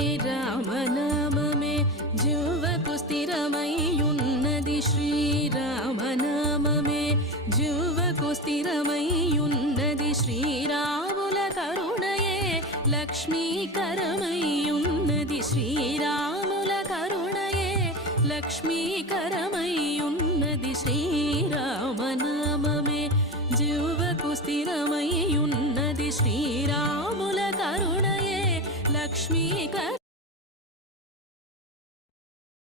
శ్రీరామనామమే జిహ్వకు స్థిరమైయున్నది శ్రీరామనామమే జిహ్వకు స్థిరమైయున్నది శ్రీరాముల కరుణయే లక్ష్మీకరమైయున్నది శ్రీరాముల కరుణయే లక్ష్మీకరమైయున్నది శ్రీరామనామమే జిహ్వకు స్థిరమైయున్నది శ్రీరాముల కరుణయే Lakshmikara